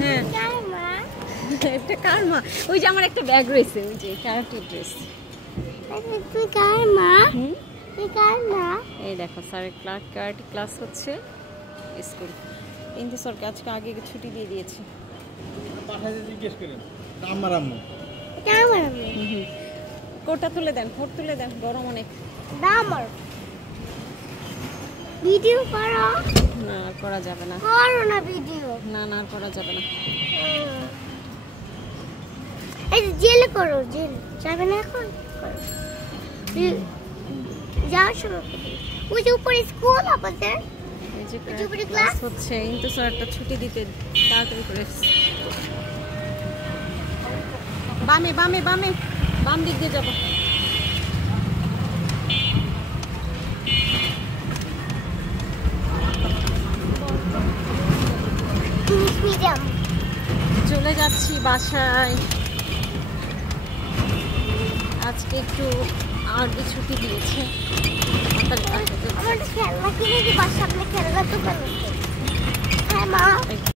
হ্যাঁ এটা কার মা? ওই যে আমার একটা ব্যাগ রয়েছে, ওই যে ক্যারাটে ড্রেস। তুই কার মা? তুই কার মা? এই দেখো স্যারের ক্যারাটে ক্লাস হচ্ছে স্কুল। কিন্তু স্যারকে আজকে আগে ছুটি দিয়ে দিয়েছে। কোটটা তুলে দেন, কোট তুলে দেন, গরম অনেক। ভিডিও করো না করা যাবে না, করো না ভিডিও। না না করা যাবে না। এই জেল করো, জেল যাবে না এখন করো। যাও শুরু ওই যে উপরে স্কুল আমাদের, এই যে উপরে ক্লাস হচ্ছে, কিন্তু স্যারটা ছুটি দিতে তাড়াতাড়ি করে। বামে বামে বামে, বাম দিক দিয়ে যাবো। চলে যাচ্ছি বাসায়। আজকে একটু আগে ছুটি দিয়েছে। আমার খেলনা কিনে দিবা, সামনে খেলনা তো